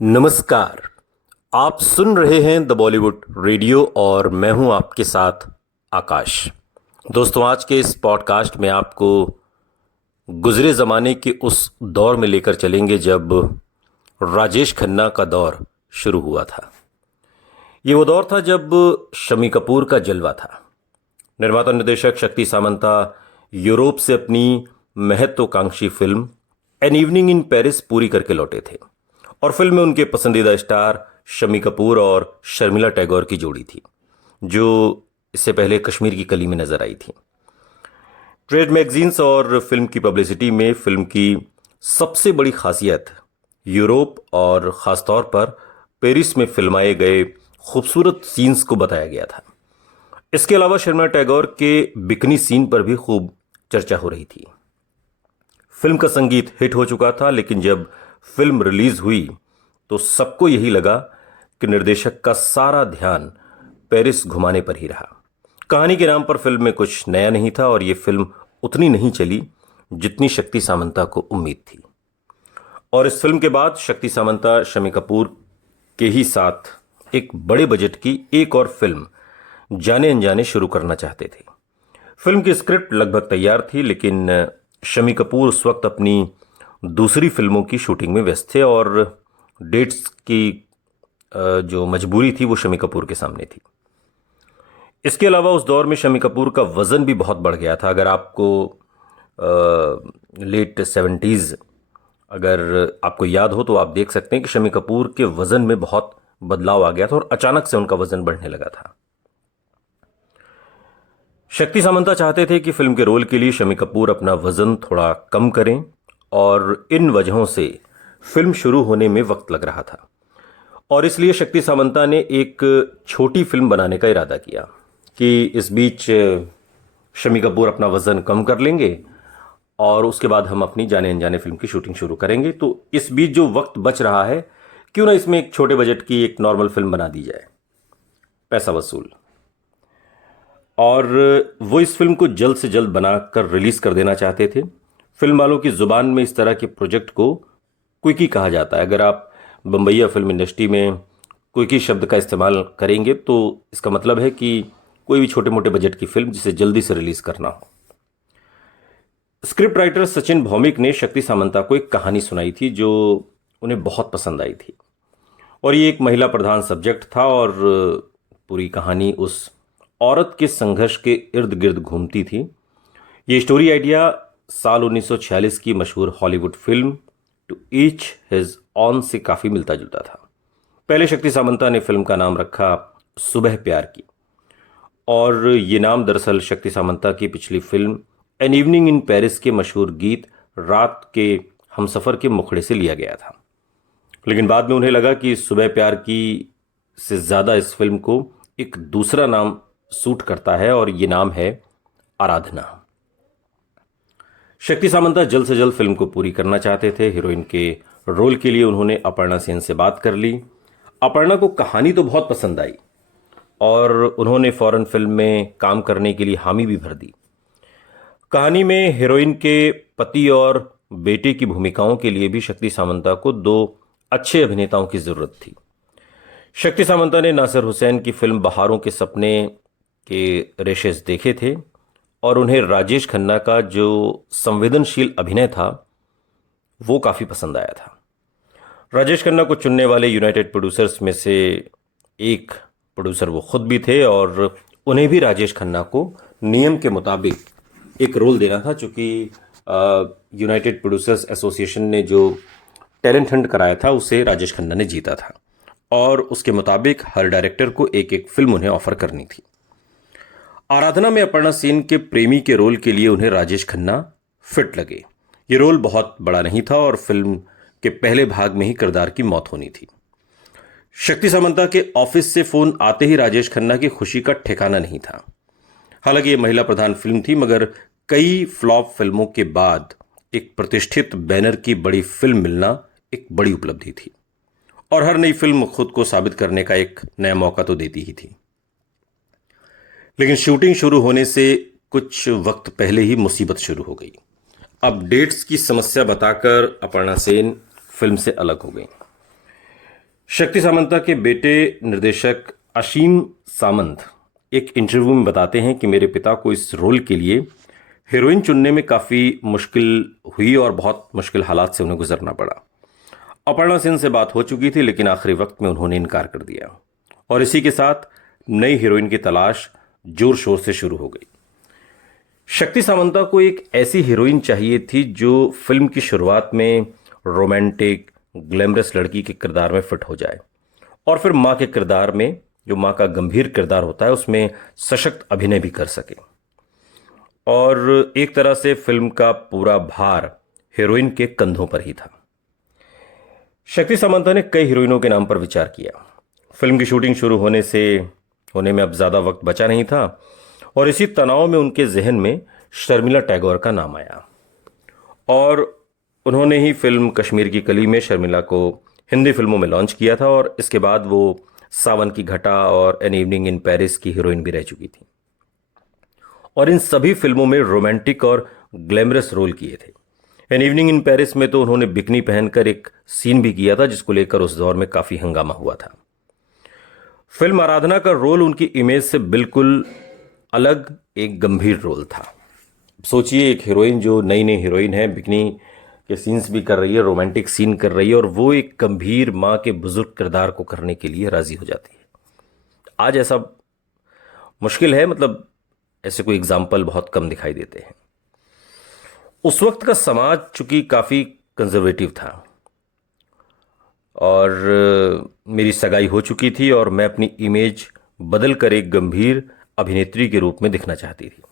नमस्कार। आप सुन रहे हैं द बॉलीवुड रेडियो और मैं हूं आपके साथ आकाश। दोस्तों, आज के इस पॉडकास्ट में आपको गुजरे ज़माने के उस दौर में लेकर चलेंगे जब राजेश खन्ना का दौर शुरू हुआ था। ये वो दौर था जब शम्मी कपूर का जलवा था। निर्माता निर्देशक शक्ति सामंता यूरोप से अपनी महत्वाकांक्षी film an evening in Paris पूरी करके लौटे थे और फिल्म में उनके पसंदीदा स्टार शम्मी कपूर और शर्मिला टैगोर की जोड़ी थी, जो इससे पहले कश्मीर की कली में नजर आई थी। ट्रेड मैगजीन्स और फिल्म की पब्लिसिटी में फिल्म की सबसे बड़ी खासियत यूरोप और ख़ासतौर पर पेरिस में फिल्माए गए खूबसूरत सीन्स को बताया गया था। इसके अलावा शर्मिला टैगोर के बिकनी सीन पर भी खूब चर्चा हो रही थी। फिल्म का संगीत हिट हो चुका था, लेकिन जब फिल्म रिलीज हुई तो सबको यही लगा कि निर्देशक का सारा ध्यान पेरिस घुमाने पर ही रहा। कहानी के नाम पर फिल्म में कुछ नया नहीं था और यह फिल्म उतनी नहीं चली जितनी शक्ति सामंता को उम्मीद थी। और इस फिल्म के बाद शक्ति सामंता शम्मी कपूर के ही साथ एक बड़े बजट की एक और फिल्म जाने अनजाने शुरू करना चाहते थे। फिल्म की स्क्रिप्ट लगभग तैयार थी, लेकिन शम्मी कपूर उस वक्त अपनी दूसरी फिल्मों की शूटिंग में व्यस्त थे और डेट्स की जो मजबूरी थी वो शम्मी कपूर के सामने थी। इसके अलावा उस दौर में शम्मी कपूर का वज़न भी बहुत बढ़ गया था। अगर आपको लेट 70s अगर आपको याद हो तो आप देख सकते हैं कि शम्मी कपूर के वज़न में बहुत बदलाव आ गया था और अचानक से उनका वज़न बढ़ने लगा था। शक्ति सामंता चाहते थे कि फिल्म के रोल के लिए शम्मी कपूर अपना वज़न थोड़ा कम करें और इन वजहों से फिल्म शुरू होने में वक्त लग रहा था और इसलिए शक्ति सामंता ने एक छोटी फिल्म बनाने का इरादा किया कि इस बीच शम्मी कपूर अपना वज़न कम कर लेंगे और उसके बाद हम अपनी जाने अनजाने फिल्म की शूटिंग शुरू करेंगे। तो इस बीच जो वक्त बच रहा है, क्यों ना इसमें एक छोटे बजट की एक नॉर्मल फिल्म बना दी जाए, पैसा वसूल। और वो इस फिल्म को जल्द से जल्द बनाकर रिलीज कर देना चाहते थे। फिल्म वालों की जुबान में इस तरह के प्रोजेक्ट को क्विकी कहा जाता है। अगर आप बम्बईया फिल्म इंडस्ट्री में क्विकी शब्द का इस्तेमाल करेंगे तो इसका मतलब है कि कोई भी छोटे मोटे बजट की फिल्म जिसे जल्दी से रिलीज करना हो। स्क्रिप्ट राइटर सचिन भौमिक ने शक्ति सामंता को एक कहानी सुनाई थी जो उन्हें बहुत पसंद आई थी और ये एक महिला प्रधान सब्जेक्ट था और पूरी कहानी उस औरत के संघर्ष के इर्द गिर्द घूमती थी। ये स्टोरी आइडिया साल 1946 की मशहूर Hollywood film to each his own से काफ़ी मिलता जुलता था। पहले शक्ति सामंता ने फिल्म का नाम रखा सुबह प्यार की और ये नाम दरअसल शक्ति सामंता की पिछली film an evening in Paris के मशहूर गीत रात के हमसफ़र के मुखड़े से लिया गया था। लेकिन बाद में उन्हें लगा कि सुबह प्यार की से ज़्यादा इस फिल्म को एक दूसरा नाम सूट करता है और ये नाम है आराधना। शक्ति सामंता जल्द से जल्द फिल्म को पूरी करना चाहते थे। हीरोइन के रोल के लिए उन्होंने अपर्णा सेन से बात कर ली। अपर्णा को कहानी तो बहुत पसंद आई और उन्होंने फौरन फिल्म में काम करने के लिए हामी भी भर दी। कहानी में हीरोइन के पति और बेटे की भूमिकाओं के लिए भी शक्ति सामंता को दो अच्छे अभिनेताओं की जरूरत थी। शक्ति सामंता ने नासिर हुसैन की फिल्म बहारों के सपने के रेशेस देखे थे और उन्हें राजेश खन्ना का जो संवेदनशील अभिनय था वो काफ़ी पसंद आया था। राजेश खन्ना को चुनने वाले यूनाइटेड प्रोड्यूसर्स में से एक प्रोड्यूसर वो खुद भी थे और उन्हें भी राजेश खन्ना को नियम के मुताबिक एक रोल देना था, चूँकि यूनाइटेड प्रोड्यूसर्स एसोसिएशन ने जो टैलेंट हंट कराया था उसे राजेश खन्ना ने जीता था और उसके मुताबिक हर डायरेक्टर को एक एक फिल्म उन्हें ऑफर करनी थी। आराधना में अपर्णा सेन के प्रेमी के रोल के लिए उन्हें राजेश खन्ना फिट लगे। ये रोल बहुत बड़ा नहीं था और फिल्म के पहले भाग में ही किरदार की मौत होनी थी। शक्ति सामंता के ऑफिस से फोन आते ही राजेश खन्ना की खुशी का ठिकाना नहीं था। हालांकि ये महिला प्रधान फिल्म थी, मगर कई फ्लॉप फिल्मों के बाद एक प्रतिष्ठित बैनर की बड़ी फिल्म मिलना एक बड़ी उपलब्धि थी और हर नई फिल्म खुद को साबित करने का एक नया मौका तो देती ही थी। लेकिन शूटिंग शुरू होने से कुछ वक्त पहले ही मुसीबत शुरू हो गई। अब डेट्स की समस्या बताकर अपर्णा सेन फिल्म से अलग हो गई। शक्ति सामंता के बेटे निर्देशक असीम सामंत एक इंटरव्यू में बताते हैं कि मेरे पिता को इस रोल के लिए हीरोइन चुनने में काफ़ी मुश्किल हुई और बहुत मुश्किल हालात से उन्हें गुजरना पड़ा। अपर्णा सेन से बात हो चुकी थी, लेकिन आखिरी वक्त में उन्होंने इनकार कर दिया और इसी के साथ नई हीरोइन की तलाश जोर शोर से शुरू हो गई। शक्ति सामंता को एक ऐसी हीरोइन चाहिए थी जो फिल्म की शुरुआत में रोमांटिक ग्लैमरस लड़की के किरदार में फिट हो जाए और फिर माँ के किरदार में, जो माँ का गंभीर किरदार होता है, उसमें सशक्त अभिनय भी कर सके। और एक तरह से फिल्म का पूरा भार हीरोइन के कंधों पर ही था। शक्ति सामंता ने कई हीरोइनों के नाम पर विचार किया। फिल्म की शूटिंग शुरू होने में अब ज़्यादा वक्त बचा नहीं था और इसी तनाव में उनके जहन में शर्मिला टैगोर का नाम आया और उन्होंने ही फिल्म कश्मीर की कली में शर्मिला को हिंदी फिल्मों में लॉन्च किया था और इसके बाद वो सावन की घटा और एन इवनिंग इन पेरिस की हीरोइन भी रह चुकी थी और इन सभी फिल्मों में रोमांटिक और ग्लैमरस रोल किए थे। एन इवनिंग इन पेरिस में तो उन्होंने बिकनी पहनकर एक सीन भी किया था, जिसको लेकर उस दौर में काफ़ी हंगामा हुआ था। फिल्म आराधना का रोल उनकी इमेज से बिल्कुल अलग एक गंभीर रोल था। सोचिए, एक हीरोइन जो नई नई हीरोइन है, बिकनी के सीन्स भी कर रही है, रोमांटिक सीन कर रही है और वो एक गंभीर माँ के बुजुर्ग किरदार को करने के लिए राजी हो जाती है। आज ऐसा मुश्किल है, मतलब ऐसे कोई एग्जाम्पल बहुत कम दिखाई देते हैं। उस वक्त का समाज चूंकि काफ़ी कंजर्वेटिव था और मेरी सगाई हो चुकी थी और मैं अपनी इमेज बदल कर एक गंभीर अभिनेत्री के रूप में दिखना चाहती थी।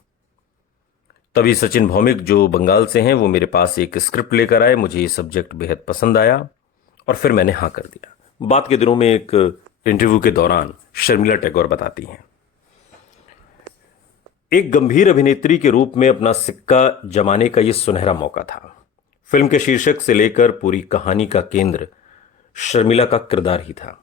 तभी सचिन भौमिक, जो बंगाल से हैं, वो मेरे पास एक स्क्रिप्ट लेकर आए। मुझे ये सब्जेक्ट बेहद पसंद आया और फिर मैंने हाँ कर दिया। बात के दिनों में एक इंटरव्यू के दौरान शर्मिला टैगोर बताती हैं, एक गंभीर अभिनेत्री के रूप में अपना सिक्का जमाने का ये सुनहरा मौका था। फिल्म के शीर्षक से लेकर पूरी कहानी का केंद्र शर्मिला का किरदार ही था,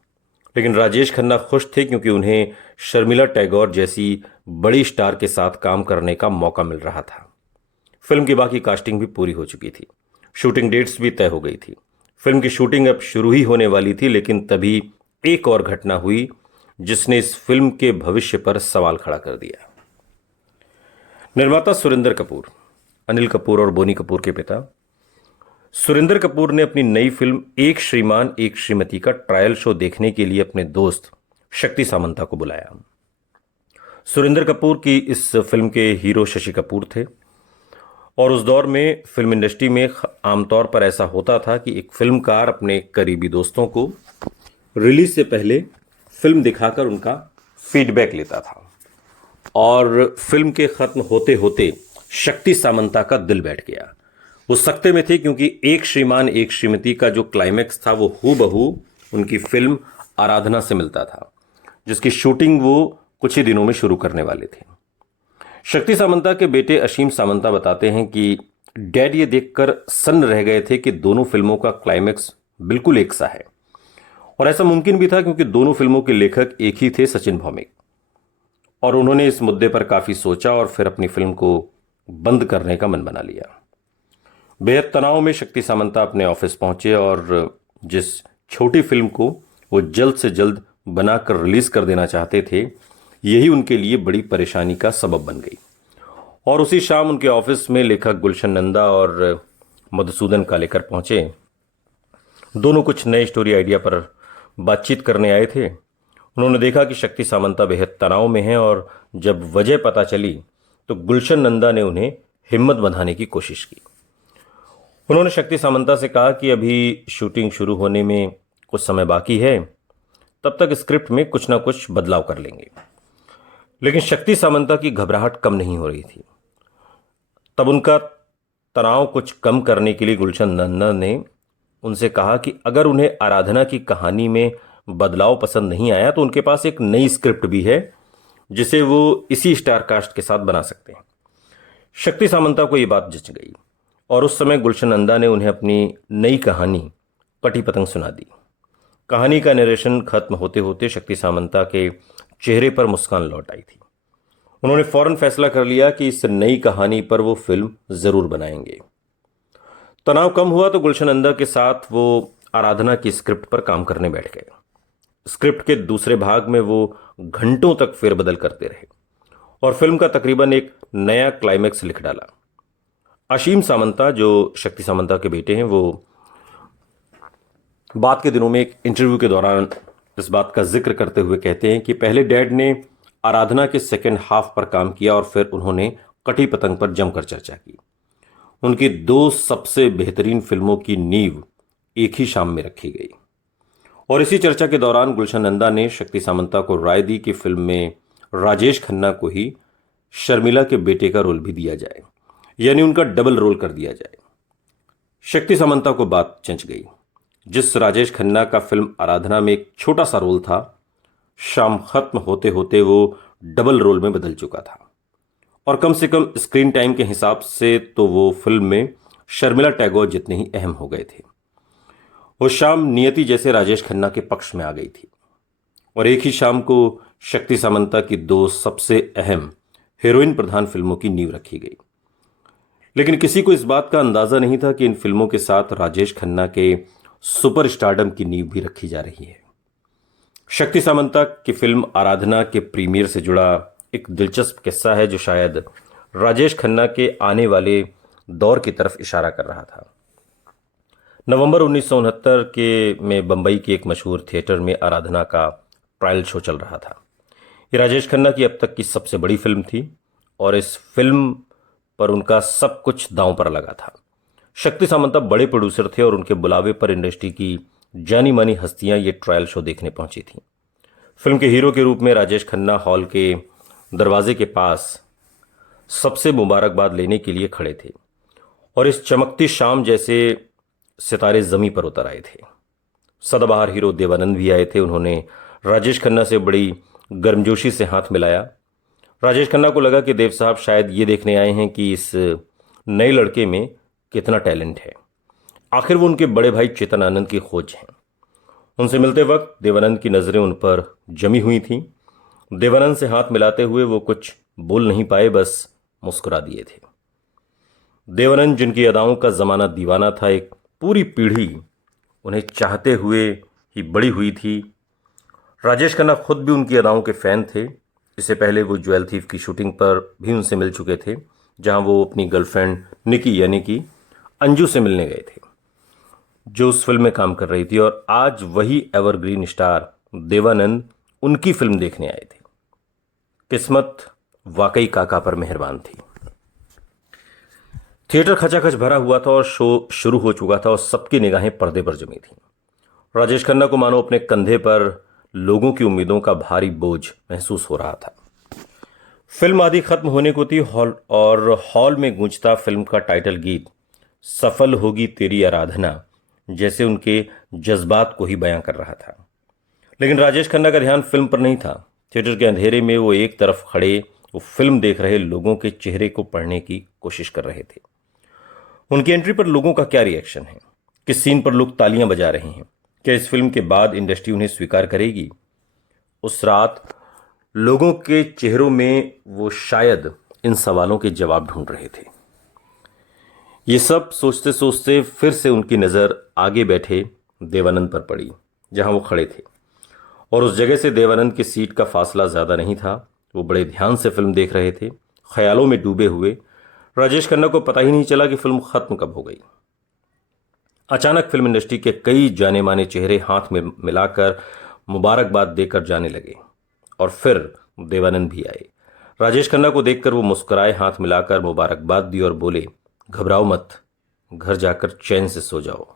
लेकिन राजेश खन्ना खुश थे क्योंकि उन्हें शर्मिला टैगोर जैसी बड़ी स्टार के साथ काम करने का मौका मिल रहा था। फिल्म की बाकी कास्टिंग भी पूरी हो चुकी थी, शूटिंग डेट्स भी तय हो गई थी। फिल्म की शूटिंग अब शुरू ही होने वाली थी, लेकिन तभी एक और घटना हुई जिसने इस फिल्म के भविष्य पर सवाल खड़ा कर दिया। निर्माता सुरिंदर कपूर, अनिल कपूर और बोनी कपूर के पिता, सुरिंदर कपूर ने अपनी नई फिल्म एक श्रीमान एक श्रीमती का ट्रायल शो देखने के लिए अपने दोस्त शक्ति सामंता को बुलाया। सुरिंदर कपूर की इस फिल्म के हीरो शशि कपूर थे और उस दौर में फिल्म इंडस्ट्री में आमतौर पर ऐसा होता था कि एक फिल्मकार अपने करीबी दोस्तों को रिलीज से पहले फिल्म दिखाकर उनका फीडबैक लेता था और फिल्म के खत्म होते होते शक्ति सामंता का दिल बैठ गया। वो सकते में थे क्योंकि एक श्रीमान एक श्रीमती का जो क्लाइमैक्स था वो हूबहू उनकी फिल्म आराधना से मिलता था, जिसकी शूटिंग वो कुछ ही दिनों में शुरू करने वाले थे। शक्ति सामंता के बेटे असीम सामंता बताते हैं कि डैड ये देखकर सन्न रह गए थे कि दोनों फिल्मों का क्लाइमैक्स बिल्कुल एक सा है और ऐसा मुमकिन भी था क्योंकि दोनों फिल्मों के लेखक एक ही थे, सचिन भौमिक, और उन्होंने इस मुद्दे पर काफ़ी सोचा और फिर अपनी फिल्म को बंद करने का मन बना लिया। बेहद तनाव में शक्ति सामंता अपने ऑफिस पहुंचे और जिस छोटी फिल्म को वो जल्द से जल्द बनाकर रिलीज कर देना चाहते थे, यही उनके लिए बड़ी परेशानी का सबब बन गई। और उसी शाम उनके ऑफिस में लेखक गुलशन नंदा और मधुसूदन कालेकर पहुंचे। दोनों कुछ नए स्टोरी आइडिया पर बातचीत करने आए थे। उन्होंने देखा कि शक्ति सामंता बेहद तनाव में हैं और जब वजह पता चली तो गुलशन नंदा ने उन्हें हिम्मत बंधाने की कोशिश की। उन्होंने शक्ति सामंता से कहा कि अभी शूटिंग शुरू होने में कुछ समय बाकी है, तब तक स्क्रिप्ट में कुछ ना कुछ बदलाव कर लेंगे। लेकिन शक्ति सामंता की घबराहट कम नहीं हो रही थी। तब उनका तनाव कुछ कम करने के लिए गुलशन नंदा ने उनसे कहा कि अगर उन्हें आराधना की कहानी में बदलाव पसंद नहीं आया तो उनके पास एक नई स्क्रिप्ट भी है जिसे वो इसी स्टार कास्ट के साथ बना सकते हैं। शक्ति सामंता को ये बात जच गई और उस समय गुलशन नंदा ने उन्हें अपनी नई कहानी कटी पतंग सुना दी। कहानी का नरेशन खत्म होते होते शक्ति सामंता के चेहरे पर मुस्कान लौट आई थी। उन्होंने फौरन फैसला कर लिया कि इस नई कहानी पर वो फिल्म जरूर बनाएंगे। तनाव कम हुआ तो गुलशन नंदा के साथ वो आराधना की स्क्रिप्ट पर काम करने बैठ गए। स्क्रिप्ट के दूसरे भाग में वो घंटों तक फेरबदल करते रहे और फिल्म का तकरीबन एक नया क्लाइमैक्स लिख डाला। असीम सामंता, जो शक्ति सामंता के बेटे हैं, वो बाद के दिनों में एक इंटरव्यू के दौरान इस बात का जिक्र करते हुए कहते हैं कि पहले डैड ने आराधना के सेकेंड हाफ पर काम किया और फिर उन्होंने कटी पतंग पर जमकर चर्चा की। उनकी दो सबसे बेहतरीन फिल्मों की नींव एक ही शाम में रखी गई और इसी चर्चा के दौरान गुलशन नंदा ने शक्ति सामंता को राय दी कि फिल्म में राजेश खन्ना को ही शर्मिला के बेटे का रोल भी दिया जाए, यानी उनका डबल रोल कर दिया जाए। शक्ति सामंता को बात जंच गई। जिस राजेश खन्ना का फिल्म आराधना में एक छोटा सा रोल था, शाम खत्म होते होते वो डबल रोल में बदल चुका था और कम से कम स्क्रीन टाइम के हिसाब से तो वो फिल्म में शर्मिला टैगोर जितने ही अहम हो गए थे। वो शाम नियति जैसे राजेश खन्ना के पक्ष में आ गई थी और एक ही शाम को शक्ति सामंता की दो सबसे अहम हीरोइन प्रधान फिल्मों की नींव रखी गई। लेकिन किसी को इस बात का अंदाजा नहीं था कि इन फिल्मों के साथ राजेश खन्ना के सुपर स्टारडम की नींव भी रखी जा रही है। शक्ति सामंता की फिल्म आराधना के प्रीमियर से जुड़ा एक दिलचस्प किस्सा है जो शायद राजेश खन्ना के आने वाले दौर की तरफ इशारा कर रहा था। नवंबर 1969 के में बंबई के एक मशहूर थिएटर में आराधना का ट्रायल शो चल रहा था। ये राजेश खन्ना की अब तक की सबसे बड़ी फिल्म थी और इस फिल्म पर उनका सब कुछ दांव पर लगा था। शक्ति सामंता बड़े प्रोड्यूसर थे और उनके बुलावे पर इंडस्ट्री की जानी मानी हस्तियां ये ट्रायल शो देखने पहुंची थीं। फिल्म के हीरो के रूप में राजेश खन्ना हॉल के दरवाजे के पास सबसे मुबारकबाद लेने के लिए खड़े थे और इस चमकती शाम जैसे सितारे जमी पर उतर आए थे। सदाबहार हीरो देवानंद भी आए थे। उन्होंने राजेश खन्ना से बड़ी गर्मजोशी से हाथ मिलाया। राजेश खन्ना को लगा कि देव साहब शायद ये देखने आए हैं कि इस नए लड़के में कितना टैलेंट है। आखिर वो उनके बड़े भाई चेतन आनंद की खोज हैं। उनसे मिलते वक्त देवानंद की नज़रें उन पर जमी हुई थीं। देवानंद से हाथ मिलाते हुए वो कुछ बोल नहीं पाए, बस मुस्कुरा दिए थे। देवानंद, जिनकी अदाओं का ज़माना दीवाना था, एक पूरी पीढ़ी उन्हें चाहते हुए ही बड़ी हुई थी। राजेश खन्ना खुद भी उनकी अदाओं के फ़ैन थे। इससे पहले वो ज्वेल थीफ की शूटिंग पर भी उनसे मिल चुके थे, जहां वो अपनी गर्लफ्रेंड निकी यानी कि अंजू से मिलने गए थे, जो उस फिल्म में काम कर रही थी। और आज वही एवरग्रीन स्टार देवानंद उनकी फिल्म देखने आए थे। किस्मत वाकई काका पर मेहरबान थी। थिएटर खचाखच भरा हुआ था और शो शुरू हो चुका था और सबकी निगाहें पर्दे पर जमी थीं। राजेश खन्ना को मानो अपने कंधे पर लोगों की उम्मीदों का भारी बोझ महसूस हो रहा था। फिल्म आदि खत्म होने को थी और हॉल में गूंजता फिल्म का टाइटल गीत सफल होगी तेरी आराधना जैसे उनके जज्बात को ही बयां कर रहा था। लेकिन राजेश खन्ना का ध्यान फिल्म पर नहीं था। थिएटर के अंधेरे में वो एक तरफ खड़े वो फिल्म देख रहे लोगों के चेहरे को पढ़ने की कोशिश कर रहे थे। उनकी एंट्री पर लोगों का क्या रिएक्शन है, किस सीन पर लोग तालियां बजा रहे हैं, क्या इस फिल्म के बाद इंडस्ट्री उन्हें स्वीकार करेगी। उस रात लोगों के चेहरों में वो शायद इन सवालों के जवाब ढूंढ रहे थे। ये सब सोचते सोचते फिर से उनकी नज़र आगे बैठे देवानंद पर पड़ी, जहां वो खड़े थे। और उस जगह से देवानंद की सीट का फासला ज़्यादा नहीं था। वो बड़े ध्यान से फिल्म देख रहे थे, ख्यालों में डूबे हुए। राजेश खन्ना को पता ही नहीं चला कि फिल्म खत्म कब हो गई। अचानक फिल्म इंडस्ट्री के कई जाने माने चेहरे हाथ में मिलाकर मुबारकबाद देकर जाने लगे और फिर देवानंद भी आए। राजेश खन्ना को देखकर वो मुस्कुराए, हाथ मिलाकर मुबारकबाद दी और बोले, घबराओ मत, घर जाकर चैन से सो जाओ।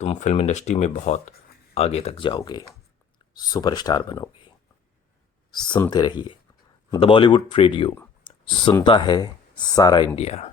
तुम फिल्म इंडस्ट्री में बहुत आगे तक जाओगे, सुपरस्टार बनोगे। सुनते रहिए द बॉलीवुड रेडियो, सुनता है सारा इंडिया।